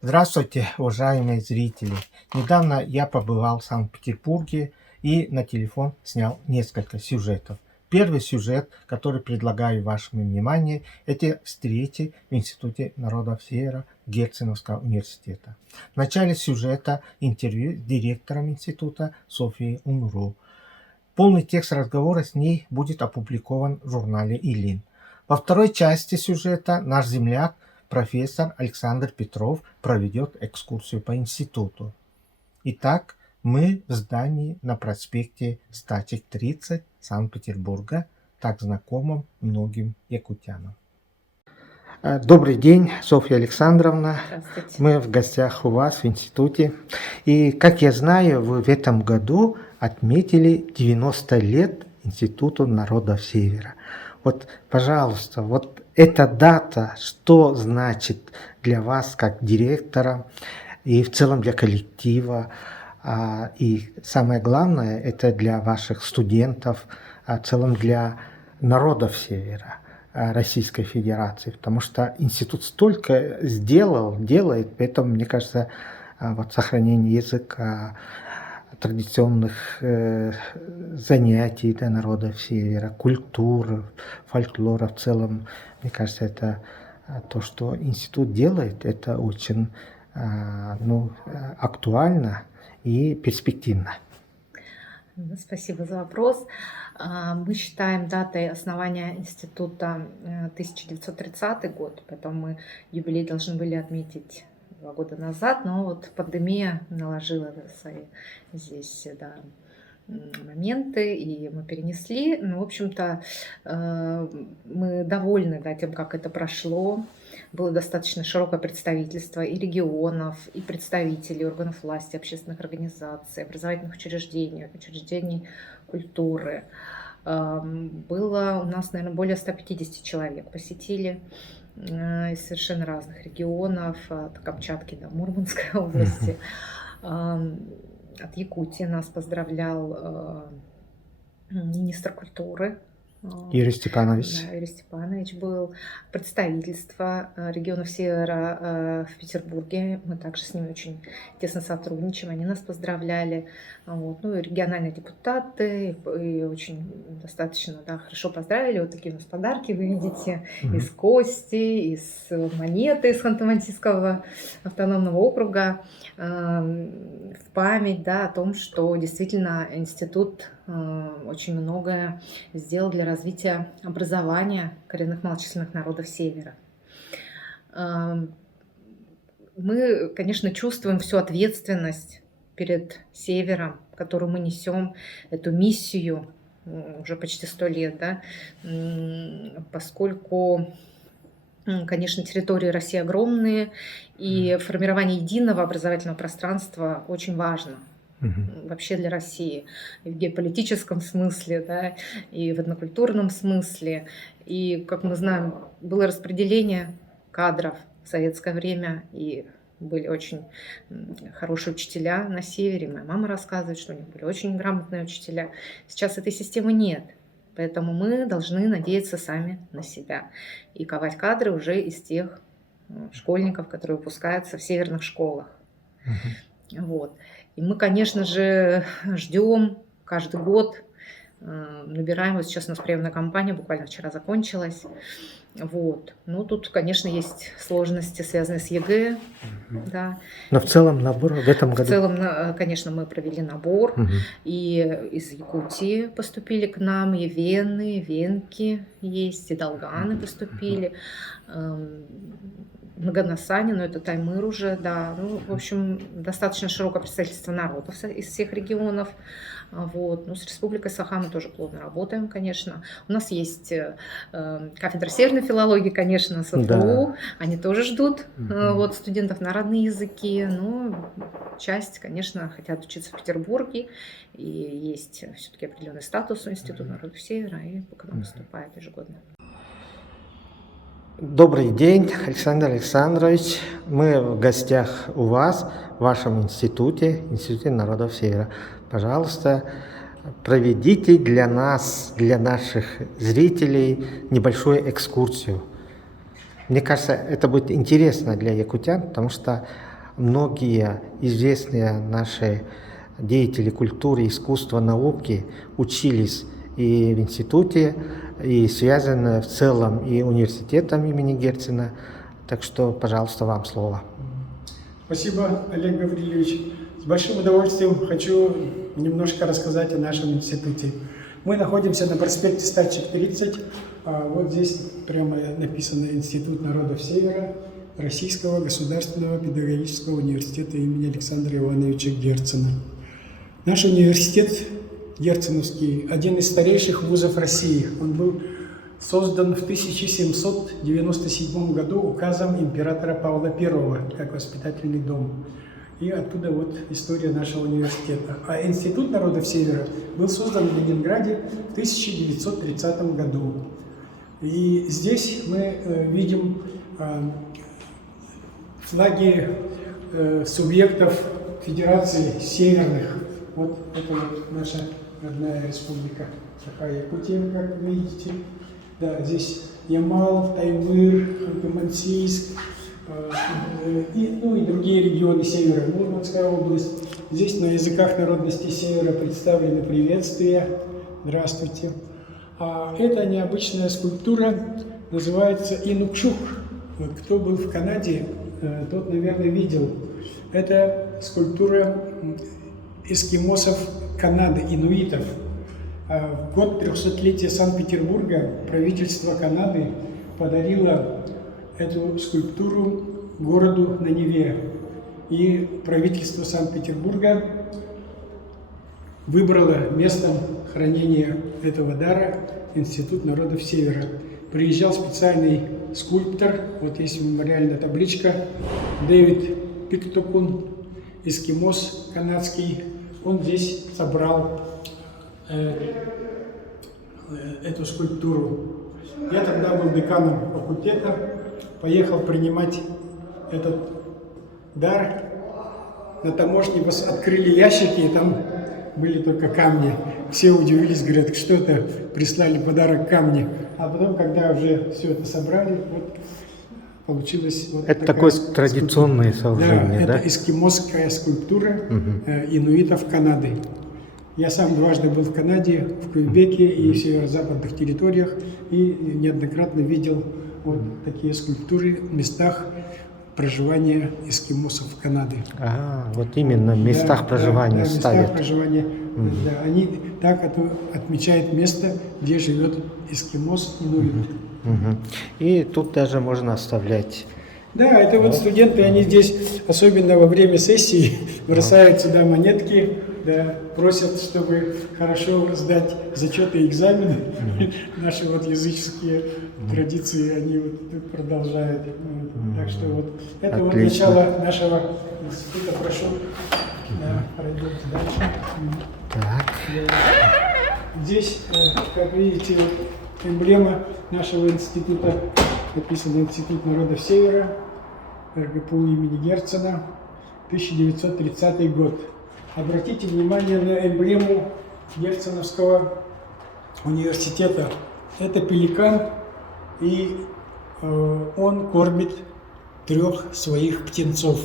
Здравствуйте, уважаемые зрители! Недавно я побывал в Санкт-Петербурге и на телефон снял несколько сюжетов. Первый сюжет, который предлагаю вашему вниманию, это встречи в Институте народов Севера Герценовского университета. В начале сюжета интервью с директором института Софией Унру. Полный текст разговора с ней будет опубликован в журнале «Илин». Во второй части сюжета наш земляк, профессор Александр Петров, проведет экскурсию по институту. Итак, мы в здании на проспекте Стачек, 30, Санкт-Петербурга, так знакомым многим якутянам. Добрый день, Софья Александровна. Здравствуйте. Мы в гостях у вас в институте. И, как я знаю, вы в этом году отметили 90 лет Институту народов Севера. Вот, пожалуйста, вот эта дата, что значит для вас как директора и в целом для коллектива? И самое главное, это для ваших студентов, в целом для народов Севера Российской Федерации, потому что институт столько делает, поэтому, мне кажется, вот сохранение языка, традиционных занятий для народов Севера, культуры, фольклора в целом, мне кажется, это то, что институт делает, это очень актуально и перспективно. Спасибо за вопрос. Мы считаем датой основания института 1930 год, поэтому мы юбилей должны были отметить 2 года назад, но вот пандемия наложила свои здесь моменты, и мы перенесли. Ну, в общем-то, мы довольны тем, как это прошло. Было достаточно широкое представительство и регионов, и представителей органов власти, общественных организаций, образовательных учреждений культуры. Было у нас, наверное, более 150 человек посетили из совершенно разных регионов, от Камчатки до Мурманской области. От Якутии нас поздравлял министр культуры. Юрий Степанович. Да, Юрий Степанович был. Представительство регионов Севера в Петербурге. Мы также с ними очень тесно сотрудничаем. Они нас поздравляли. Вот. Ну и региональные депутаты. И очень достаточно хорошо поздравили. Вот такие у нас подарки вы видите. Из кости, из монеты из Ханты-Мансийского автономного округа. В память о том, что действительно институт очень многое сделал для развития образования коренных малочисленных народов Севера. Мы, конечно, чувствуем всю ответственность перед Севером, которую мы несем, эту миссию уже почти 100 лет, поскольку, конечно, территории России огромные, и формирование единого образовательного пространства очень важно. Вообще для России и в геополитическом смысле, и в этнокультурном смысле. И, как мы знаем, было распределение кадров в советское время, и были очень хорошие учителя на севере. Моя мама рассказывает, что у них были очень грамотные учителя. Сейчас этой системы нет, поэтому мы должны надеяться сами на себя и ковать кадры уже из тех школьников, которые выпускаются в северных школах. Вот. И мы, конечно же, ждем каждый год, набираем. Вот сейчас у нас приемная кампания буквально вчера закончилась. Вот. Ну, тут, конечно, есть сложности, связанные с ЕГЭ. Но в целом набор в этом году? В целом, конечно, мы провели набор. И из Якутии поступили к нам, и вены, венки есть, и долганы поступили. Многонасани, но это Таймыр уже, Ну, в общем, достаточно широкое представительство народов из всех регионов. Вот. Ну, с Республикой Саха мы тоже плотно работаем, конечно. У нас есть кафедра северной филологии, конечно, СФУ. Они тоже ждут студентов на родные языки. Но часть, конечно, хотят учиться в Петербурге. И есть все-таки определенный статус у Института народов Севера, и пока поступает ежегодно. Добрый день, Александр Александрович. Мы в гостях у вас, в вашем институте, Институте народов Севера. Пожалуйста, проведите для нас, для наших зрителей небольшую экскурсию. Мне кажется, это будет интересно для якутян, потому что многие известные наши деятели культуры, искусства, науки учились и в институте, и связаны в целом и университетом имени Герцена. Так что, пожалуйста, вам слово. Спасибо, Олег Гаврилович. С большим удовольствием хочу немножко рассказать о нашем институте. Мы находимся на проспекте Стачек, 30. Вот здесь прямо написано «Институт народов Севера Российского государственного педагогического университета имени Александра Ивановича Герцена». Наш университет Герценовский – один из старейших вузов России. Он был создан в 1797 году указом императора Павла I как воспитательный дом. И оттуда вот история нашего университета. А Институт народов Севера был создан в Ленинграде в 1930 году. И здесь мы видим флаги субъектов Федерации Северных. Вот это вот наша родная республика Саха-Якутия, как вы видите. Да, здесь Ямал, Таймыр, Ханты-Мансийск, и другие регионы севера, Мурманская область. Здесь на языках народности севера представлены приветствия. Здравствуйте. А эта необычная скульптура называется Инукшук. Вот кто был в Канаде, тот, наверное, видел. Это скульптура эскимосов Канады, инуитов. В год 300-летия Санкт-Петербурга правительство Канады подарило эту скульптуру городу на Неве. И правительство Санкт-Петербурга выбрало местом хранения этого дара Институт народов Севера. Приезжал специальный скульптор, вот есть мемориальная табличка, Дэвид Пиктокун, эскимос канадский. Он здесь собрал эту скульптуру. Я тогда был деканом факультета, поехал принимать этот дар. На таможне открыли ящики, и там были только камни. Все удивились, говорят, что это, прислали подарок камни. А потом, когда уже все это собрали, вот получилось вот это такое традиционное сооружение, да? Это эскимосская скульптура инуитов Канады. Я сам дважды был в Канаде, в Квебеке и в северо-западных территориях, и неоднократно видел вот такие скульптуры в местах проживания эскимосов Канады. Вот именно в местах проживания ставят. Местах проживания, да, они так отмечают место, где живет эскимос инуит. И тут даже можно оставлять. Да, это вот студенты, они здесь, особенно во время сессии, бросают сюда монетки, да, просят, чтобы хорошо сдать зачеты и экзамены. Наши вот языческие традиции, они вот продолжают. Так что вот это Отлично. Вот начало нашего института. Прошу, да, пройдемте дальше. Так. Здесь, как видите, эмблема нашего института, написано «Институт народов Севера», РГПУ имени Герцена, 1930 год. Обратите внимание на эмблему Герценовского университета. Это пеликан, и он кормит 3 своих птенцов.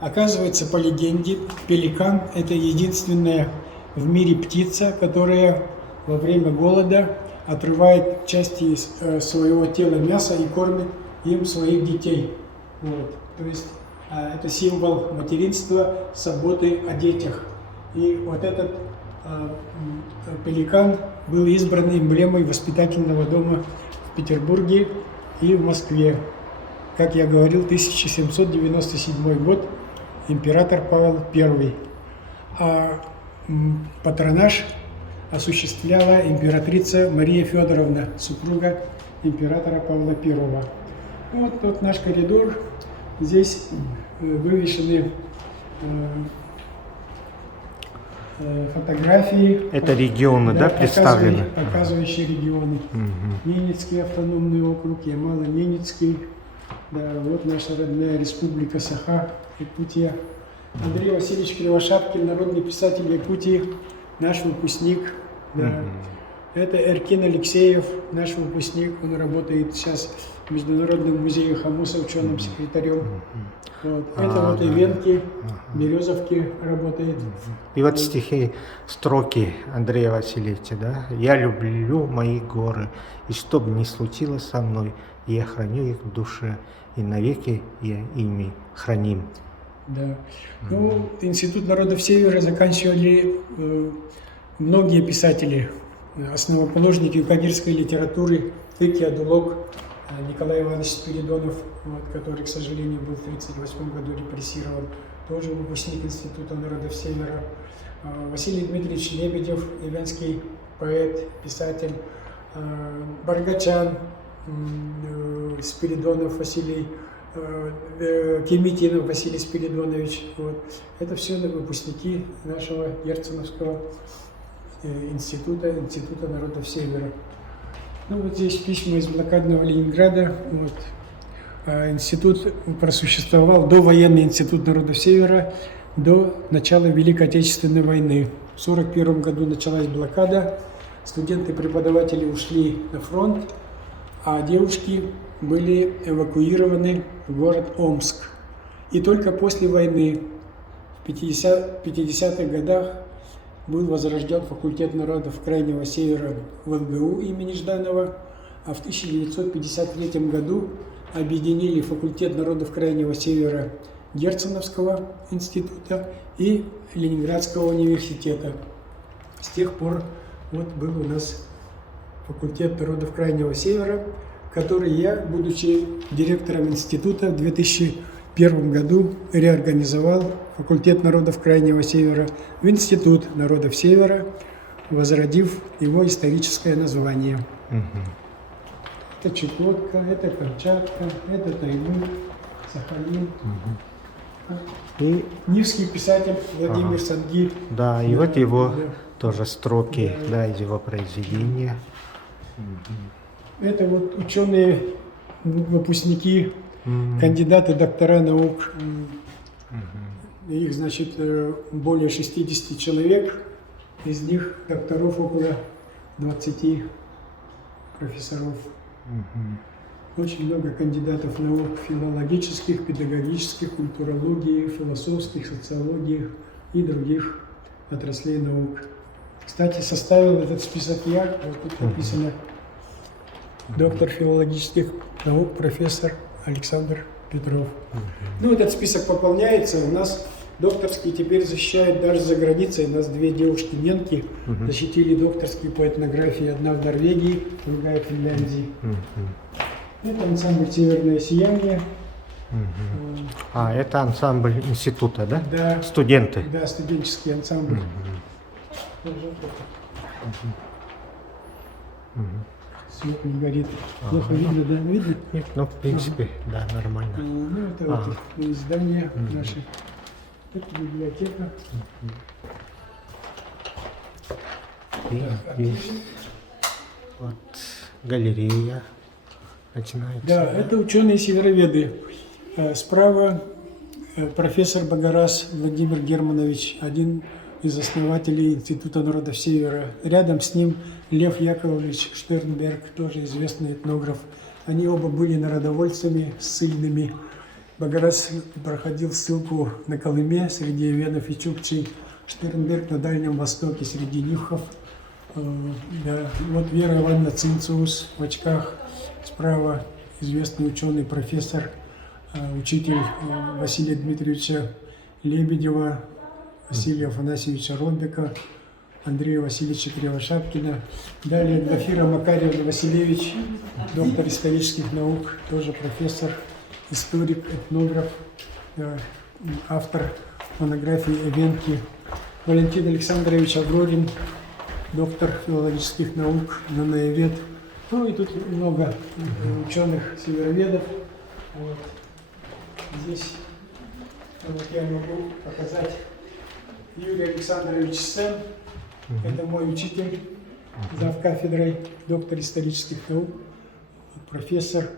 Оказывается, по легенде, пеликан – это единственная в мире птица, которая во время голода отрывает части своего тела мяса и кормит им своих детей. Вот. То есть это символ материнства, заботы о детях. И вот этот пеликан был избран эмблемой воспитательного дома в Петербурге и в Москве. Как я говорил, 1797 год, император Павел I. А патронаж осуществляла императрица Мария Федоровна, супруга императора Павла I. Вот тут наш коридор. Здесь вывешены фотографии. Это регионы, да, представлены? Показывающие регионы. Ненецкий автономный округ, Ямало-Ненецкий. Да, вот наша родная республика Саха-Якутия. Андрей Васильевич Кривошапкин, народный писатель Якутии, наш выпускник. Да. Это Эркин Алексеев, наш выпускник. Он работает сейчас в Международном музее Хомуса ученым секретарем. Вот. Это вот Ивенки, Березовки работает. И вот стихи, строки Андрея Васильевича, да? «Я люблю мои горы, и что бы ни случилось со мной, я храню их в душе, и навеки я ими храним». Да. Ну, Институт народов Севера заканчивали многие писатели, основоположники кадирской литературы, Тыки, Адулок, Николай Иванович Спиридонов, вот, который, к сожалению, был в 1938 году репрессирован, тоже выпускник Института народов Севера. Василий Дмитриевич Лебедев, ивенский поэт, писатель. Баргачан, Спиридонов Василий, Кемитинов Василий Спиридонович. Вот. Это все выпускники нашего Герценовского института народов Севера. Ну вот здесь письма из блокадного Ленинграда. Вот. Институт просуществовал, довоенный институт народов Севера, до начала Великой Отечественной войны. В 1941 году началась блокада, студенты-преподаватели ушли на фронт, а девушки были эвакуированы в город Омск. И только после войны, в 50-х годах, был возрожден факультет народов Крайнего Севера в ЛГУ имени Жданова, а в 1953 году объединили факультет народов Крайнего Севера Герценовского института и Ленинградского университета. С тех пор вот был у нас факультет народов Крайнего Севера, который я, будучи директором института, в 2001 году реорганизовал факультет народов Крайнего Севера в Институт народов Севера, возродив его историческое название. Это Чукотка, это Камчатка, это Таймыр, Сахалин. И Нивский писатель Владимир Сангир. да, и вот его тоже строки, да, из его произведения. Это вот ученые, выпускники, кандидаты, доктора наук. Их, значит, более 60 человек. Из них докторов около 20 профессоров. Очень много кандидатов наук филологических, педагогических, культурологии, философских, социологии и других отраслей наук. Кстати, составил этот список я, вот тут написано доктор филологических наук, профессор Александр Петров. Ну, этот список пополняется. У нас докторские теперь защищают даже за границей. У нас две девушки-немки защитили докторские по этнографии. Одна в Норвегии, другая в Финляндии. Это ансамбль «Северное сияние». А, это ансамбль института, да? Да. Студенты. Да, студенческий ансамбль. Свет не горит. Плохо видно, да? Видно? Нет, ну, в принципе, да, нормально. Ну, это вот издание наше. Это библиотека. И есть вот галерея начинается. Да, это ученые-североведы. Справа профессор Багарас Владимир Германович, один из основателей Института народов Севера. Рядом с ним Лев Яковлевич Штернберг, тоже известный этнограф. Они оба были народовольцами ссыльными. Багарас проходил ссылку на Колыме среди эвенов и чукчей. Штернберг на Дальнем Востоке среди нюхов. Да. Вот Вера Ивановна Цинциус в очках. Справа известный ученый, профессор, учитель Василия Дмитриевича Лебедева, Василия Афанасьевича Робика, Андрея Васильевича Кривошапкина. Далее Глафира Макарьевна Василевич, доктор исторических наук, тоже профессор, историк, этнограф, автор монографии «Эвенки». Валентин Александрович Аврорин, доктор филологических наук, наноевед. Ну и тут много ученых-североведов. Вот. Здесь вот я могу показать Юрий Александрович Сен. Это мой учитель, завкафедрой, доктор исторических наук, профессор,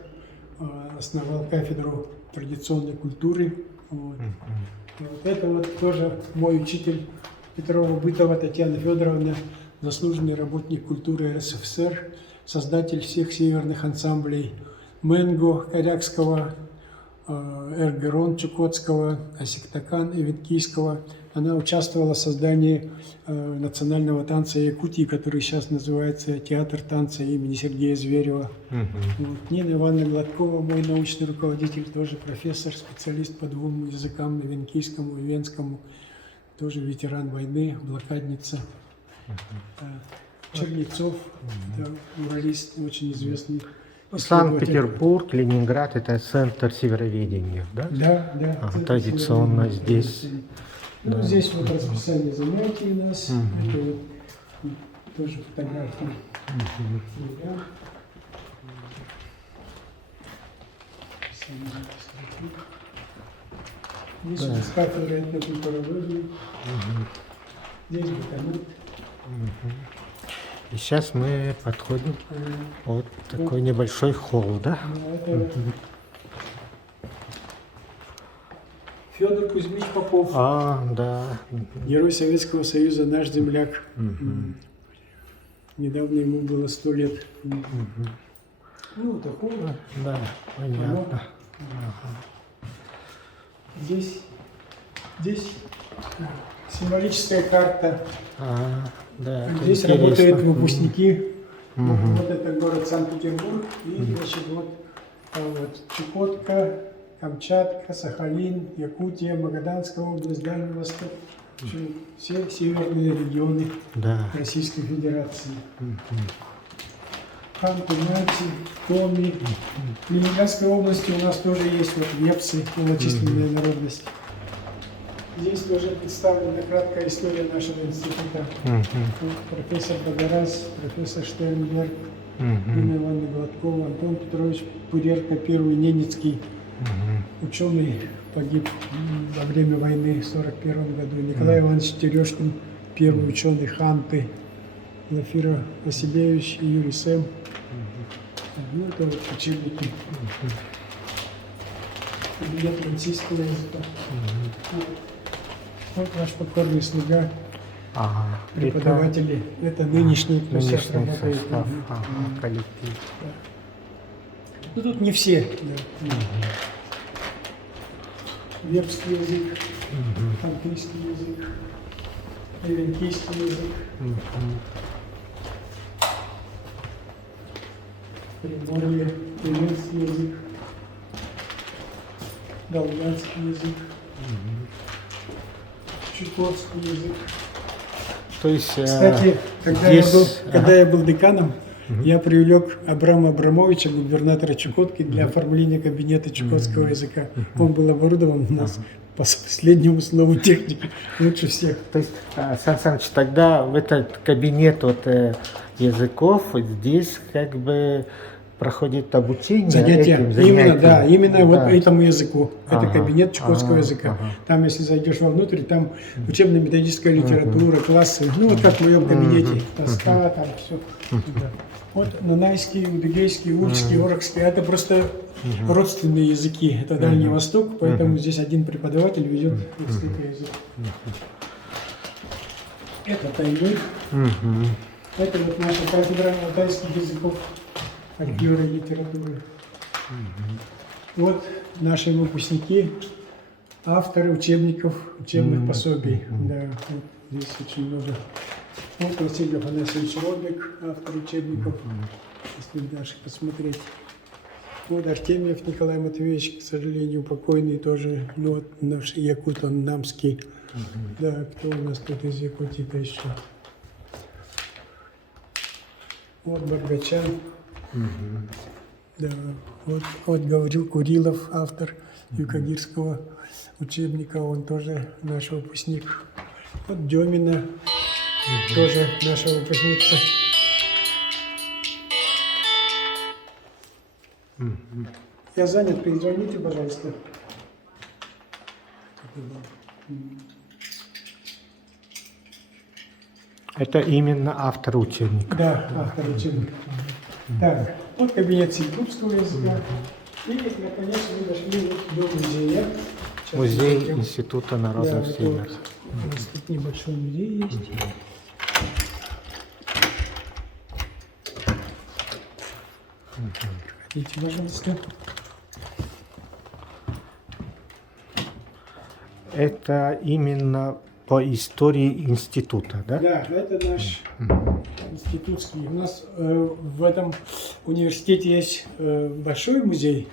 основал кафедру традиционной культуры. Вот. И вот это вот тоже мой учитель Петрова-Бытова Татьяна Федоровна, заслуженный работник культуры РСФСР, создатель всех северных ансамблей Менго, Корякского, Эргерон Чукотского, Асиктакан Ивенкийского. Она участвовала в создании национального танца Якутии, который сейчас называется Театр танца имени Сергея Зверева. Вот. Нина Ивановна Гладкова, мой научный руководитель, тоже профессор, специалист по двум языкам, ивенкийскому и венскому, тоже ветеран войны, блокадница. Чернецов, это уралист, очень известный. Санкт-Петербург, Ленинград – это центр североведения, да? Да, да. Традиционно здесь. Ну, да. Здесь вот расписание занятий у нас. Это вот тоже фотографии. Здесь вот кафедра этнокультурологии. Здесь бетонит. И сейчас мы подходим вот такой небольшой холл, да? Федор Кузьмич Попов. Да. Герой Советского Союза, наш земляк. Недавно ему было 100 лет. Ну, это холл. Да, понятно. Здесь символическая карта. Да, Здесь интересно. работают выпускники. Вот это город Санкт-Петербург. И, значит, вот Чукотка, Камчатка, Сахалин, Якутия, Магаданская область, Дальний Восток. В общем, все северные регионы Российской Федерации. Ханты, Нати, Томи. В Ленинградской области у нас тоже есть вот вепсы, малочисленная народность. Здесь тоже представлена краткая история нашего института. Профессор Бадарас, профессор Штернберг, Нина Ивановна Гладкова, Антон Петрович Пурерко, первый ненецкий ученый, погиб во время войны в 1941 году. Николай Иванович Терешкин, первый ученый Ханты, Глафира Василевич и Юрий Сэм. Ну, это вот учебники. Кабинет французского языка. Вот наш покорный слуга, преподаватели. Это нынешний состав, коллектив. Ну, тут не все. Вепский язык, английский язык, ивенкийский язык, Приморье, немецкий язык, долганский язык, чукотский язык. То есть, кстати, когда я был деканом, я привлек Абрама Абрамовича, губернатора Чукотки, для оформления кабинета чукотского языка. Он был оборудован у нас по последнему слову техники лучше всех. То есть, Сан Саныч, тогда в этот кабинет языков здесь как бы проходит обучение Занятия. этим Именно вот этому языку. Это кабинет чукотского языка. Там, если зайдешь вовнутрь, там учебно-методическая литература, классы. Ну, вот как в моем кабинете. Тоска, там все. Вот нанайский, удыгейский, ульский, орокский. Это просто родственные языки. Это Дальний Восток, поэтому здесь один преподаватель ведет несколько языков. Это Таймыр. Это вот наша кафедра алтайских языков, фольклора и литературы. Вот наши выпускники, авторы учебников, учебных пособий. Да, вот здесь очень много. Вот Василий Афанасьевич Робик, автор учебников, если дальше посмотреть. Вот Артемьев Николай Матвеевич, к сожалению, покойный тоже, ну вот наш якут, он намский. Да, кто у нас тут из Якутии-то еще? Вот Баргачан. Да, вот Гаврил Курилов, автор юкагирского учебника, он тоже наш выпускник. Вот Демина, тоже наша выпускница. Я занят, перезвоните, пожалуйста. Это именно автор учебника. Да, автор учебника. Так, вот кабинет сельджукского языка. И, наконец, мы дошли до музея. Сейчас Музей Института народов Севера. У нас тут небольшой музей есть. Проходите, пожалуйста. Это именно по истории института, да? Да, это наш институтский. У нас в этом университете есть большой музей,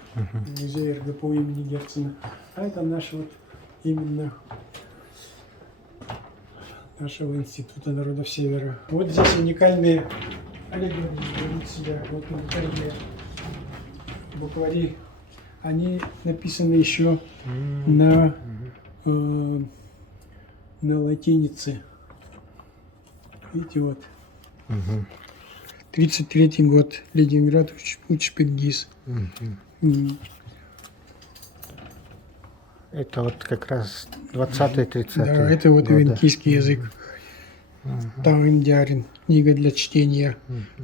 музей РГПУ имени Герцена, а это наш вот именно нашего Института народов Севера. Вот здесь уникальные, Олег Георгиевич, сюда, вот уникальные буквари. Они написаны еще на латинице. Видите, вот. 33-й год. Ленинград, Учпенгиз. Это вот как раз 20-30-е. Да, это вот годы. венкийский язык. Тавендярин. Книга для чтения.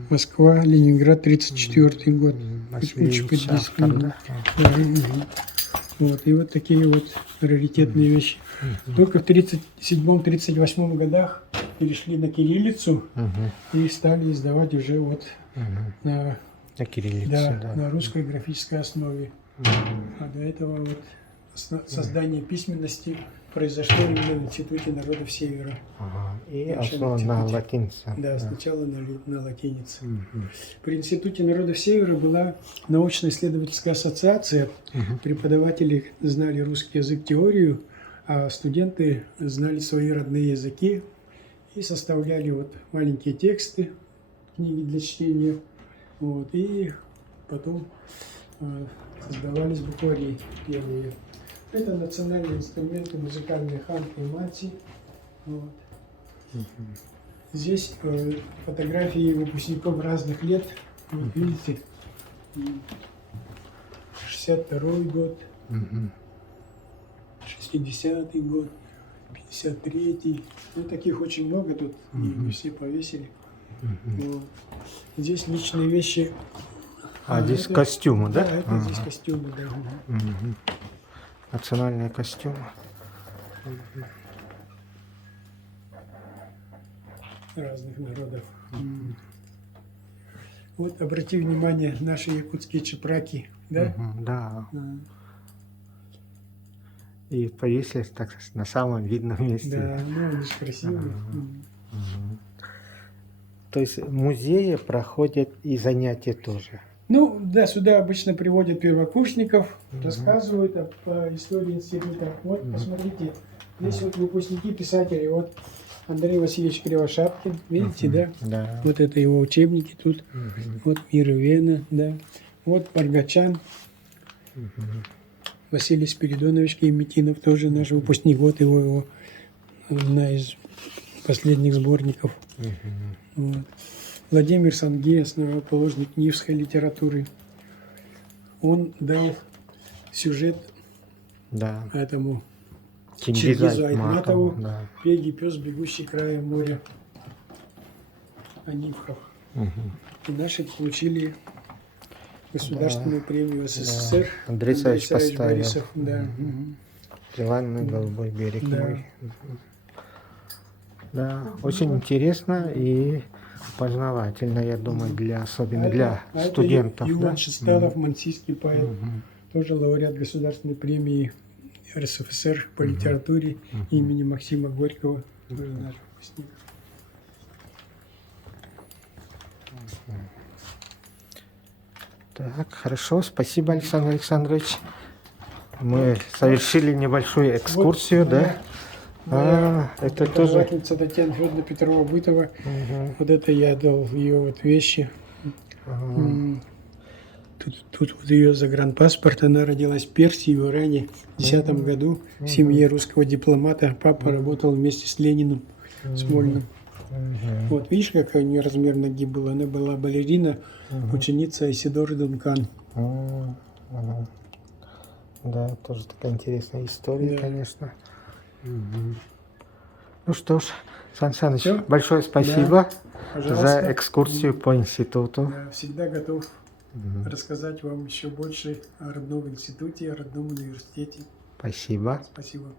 Москва, Ленинград, 34-й год. Васильевич автор, да? Вот, и вот такие вот раритетные вещи. Только в 37-38 годах перешли на кириллицу и стали издавать уже вот на кириллице, да. на русской графической основе. А до этого вот создание письменности произошло именно в Институте народов Севера. И В нашем основа на институте. латинице. Да, сначала на латинице. При Институте народов Севера была научно-исследовательская ассоциация. Преподаватели знали русский язык, теорию, а студенты знали свои родные языки и составляли вот маленькие тексты, книги для чтения. Вот, и потом создавались буквари первые. Это национальные инструменты, музыкальные ханки и мати. Вот. Здесь фотографии выпускников разных лет. Вот видите, 62-й год, 60-й год, 53-й. Ну, таких очень много тут, и все повесили. Вот. Здесь личные вещи. Здесь это, костюмы, да? Да, это здесь костюмы, да. Национальные костюмы. Разных народов. Вот обрати внимание, наши якутские чепраки, да? Да. И повесили так на самом видном месте. Да, ну они же красивые. То есть в музее проходят и занятия тоже. Ну, да, сюда обычно приводят первокурсников, рассказывают по истории института. Вот, посмотрите, здесь вот выпускники, писатели, вот Андрей Васильевич Кривошапкин, видите, да? Да. Вот это его учебники тут. Вот Мир и Вена, да. Вот Баргачан, Василий Спиридонович Киеметинов, тоже наш выпускник. Вот его одна из последних сборников. Вот. Владимир Санге, основоположник нивской литературы. Он дал сюжет этому Чингизу Айтматову, «Пегий пес, бегущий краем моря», о нивках. И наши получили государственную премию СССР. Андрей Савич поставил. Борисов, да. Желанный голубой берег Да. мой. Да, очень интересно и познавательно, я думаю, особенно для студентов. Это да? Иван Шестелов, мансийский поэт, тоже лауреат государственной премии РСФСР по литературе имени Максима Горького. Тоже наш выпускник. Так, хорошо, спасибо, Александр Александрович. Мы совершили небольшую экскурсию, да? Это тоже... Преподавательница Татьяна Федоровна Петрова-Бытова. Вот это я дал ее вот вещи. Тут вот ее загранпаспорт. Она родилась в Персии, в Иране в 2010 году в семье русского дипломата. Папа работал вместе с Лениным, Смольным. Вот видишь, какая у нее размер ноги был? Она была балерина, ученица Исидоры Дункан. Да, тоже такая интересная история, Да. конечно. Ну что ж, Сан Саныч, Всё? большое спасибо Пожалуйста. за экскурсию по институту. Я всегда готов рассказать вам еще больше о родном институте, о родном университете. Спасибо. Спасибо.